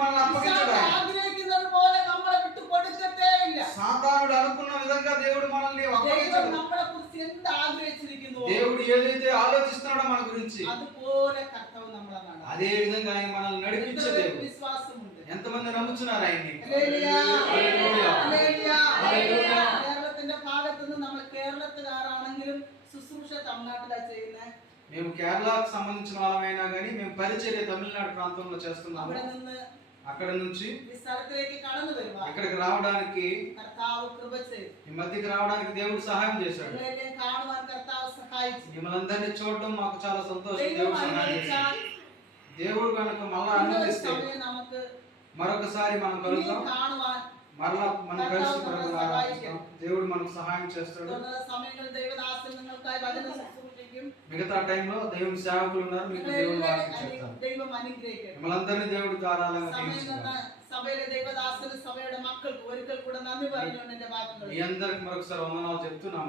మనల్ని అప్పగించడు. ആഗ്രഹിക്കുന്നത് പോലെ നമ്മളെ വിട്ടു കൊടുക്കത്തേ ഇല്ല. సాతానుడు అనుకున్న విధంగా దేవుడు మనల్ని అప్పగించడు. നമ്മളെ കുറിച്ച് എന്ത് ആഗ്രഹിച്ചിരിക്കുന്നു, దేవుడు ఏదైతే ఆలోచిస్తున్నాడో మన గురించి അതുപോലെ കർത്താവ് നമ്മളെ നടത്തും. అదే విధంగా ఆయన మనల్ని నడిపించే దేవుడు. വിശ്വാസമുണ്ട്. ఎంతమంది నమ్ముతున్నారు ఆయన్ని? ഹല്ലേലൂയ, హల్లెలూయా, ഹല്ലേലൂയ, హల్లెలూయా. കേരളത്തിന്റെ ഭാഗത്ത് നിന്ന് നമ്മൾ കേരളത്തുകാരാണെങ്കിലും ശുശ്രൂഷ തമിഴ്നാട്ടിലാ ചെയ്യുന്നത്. మేము కేరళకు సంబంధించిన వాళ్ళమైనా కానీ మేము పరిచర్య తమిళనాడు ప్రాంతంలో చేస్తున్నాము. അവിടെ നിന്ന് అక్కడ నుంచి ഈ സ്ഥലത്തിലേക്ക് കടന്നു വരുവാൻ ఇక్కడికి రావడానికి, കർത്താവ് കൃപ ചെയ്തു. ఈ మధ్యకి రావడానికి దేవుడు సహాయం చేశాడు. നിങ്ങളെല്ലാം കാണുവാൻ കർത്താവ് സഹായിച്ചു. మిమ్మల్ని అందరినీ చూడడం మాకు చాలా సంతోషం. ദൈവം దేవుడు సహాయం അനുവദിച്ചാൽ చేశాడు. దేవుడు కనుక మళ్ళా ഇന്നൊരു అనుమతిస్తే സമയം നമുക്ക് మరొకసారి మనం ഇനിയും కలుద్దాం. കാണുവാൻ మరలా మనం కలిసి ఆరాధిస్తాం. దేవుడు మనకు సహాయం చేస్తాడు. തുടർന്നുള്ള സമയങ്ങളിൽ ദൈവദാസൻ നിങ്ങൾക്കായി വചനം ശുശ്രൂഷിക്കും. మిగతా టైంలో దేవుని సేవకులు ఉన్నారు, మీకు దేవుడు వాక్యం చెప్తారు. ദൈവം അനുഗ്രഹിക്കട്ടെ. మిమ్మల్ని దేవుడు ధారాళంగా സമയം దీవించుగాక. തന്ന സഭയിലെ ദൈവദാസന് സഭയുടെ മക്കൾക്ക് ഒരിക്കൽ കൂടെ നന്ദി പറഞ്ഞുകൊണ്ട് എന്റെ വാക്കുകൾ మీ అందరికి మరొకసారి వందనాలు చెప్తూ నా